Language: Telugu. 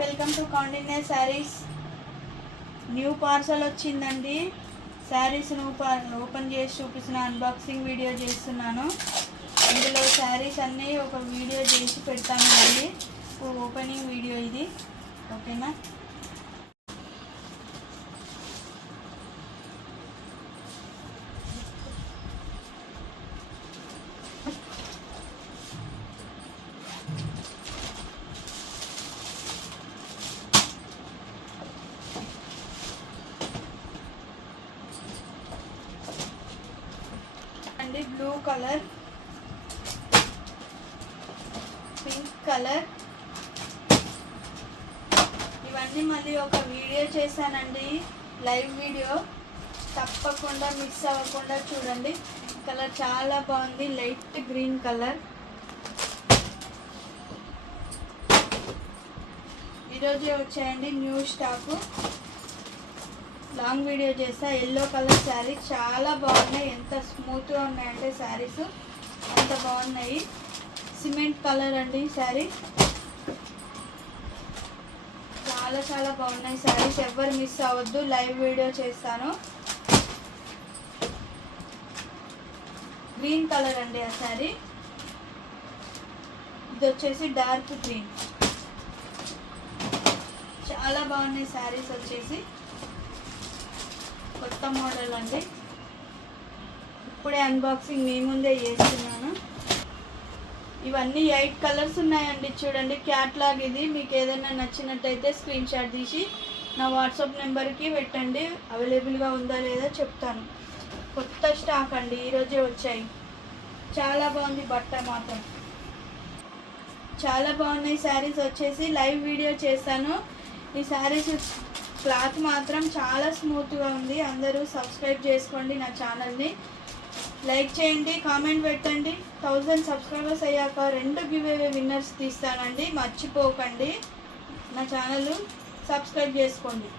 Welcome to Kaundinya saris. New parcel వచ్చిందండి. శారీస్ను ఓపెన్ చేసి చూపిస్తున్న అన్బాక్సింగ్ వీడియో చేస్తున్నాను. ఇందులో శారీస్ అన్నీ ఒక వీడియో చేసి పెడతాను అండి. ఓపెనింగ్ వీడియో ఇది, ఓకేనా? అండి బ్లూ కలర్, పింక్ కలర్, ఇవన్నీ మళ్ళీ ఒక వీడియో చేశానండి, లైవ్ వీడియో. తప్పకుండా మిస్ అవ్వకుండా చూడండి. కలర్ చాలా బాగుంది, లైట్ గ్రీన్ కలర్. ఈరోజే వచ్చాయండి న్యూ స్టాకు. లాంగ్ వీడియో చేస్తా. ఎల్లో కలర్ శారీ చాలా బాగున్నాయి. ఎంత స్మూత్గా ఉన్నాయంటే శారీస్ అంత బాగున్నాయి. సిమెంట్ కలర్ అండి శారీ. చాలా చాలా బాగున్నాయి శారీస్. ఎవ్వరు మిస్ అవ్వద్దు, లైవ్ వీడియో చేస్తాను. గ్రీన్ కలర్ అండి ఆ శారీ. ఇది వచ్చేసి డార్క్ గ్రీన్. చాలా బాగున్నాయి శారీస్ వచ్చేసి. కొత్త మోడల్ అండి. ఇప్పుడే అన్బాక్సింగ్ మీ ముందే చేస్తున్నాను. ఇవన్నీ 8 కలర్స్ ఉన్నాయండి. చూడండి క్యాట్లాగ్ ఇది. మీకు ఏదైనా నచ్చినట్టయితే స్క్రీన్ షాట్ తీసి నా వాట్సాప్ నెంబర్కి పెట్టండి. అవైలబుల్గా ఉందా లేదా చెప్తాను. కొత్త స్టాక్ అండి, ఈరోజే వచ్చాయి. చాలా బాగుంది బట్ట మాత్రం. చాలా బాగున్నాయి శారీస్ వచ్చేసి. లైవ్ వీడియో చేస్తాను. ఈ శారీస్ క్లాత్ మాత్రం చాలా స్మూత్గా ఉంది. అందరూ సబ్స్క్రైబ్ చేసుకోండి నా ఛానల్ని. లైక్ చేయండి, కామెంట్ పెట్టండి. 1000 సబ్స్క్రైబర్స్ అయ్యాక 2 గివ్ అవే విన్నర్స్ తీస్తానండి. మర్చిపోకండి. నా ఛానల్ సబ్స్క్రైబ్ చేసుకోండి.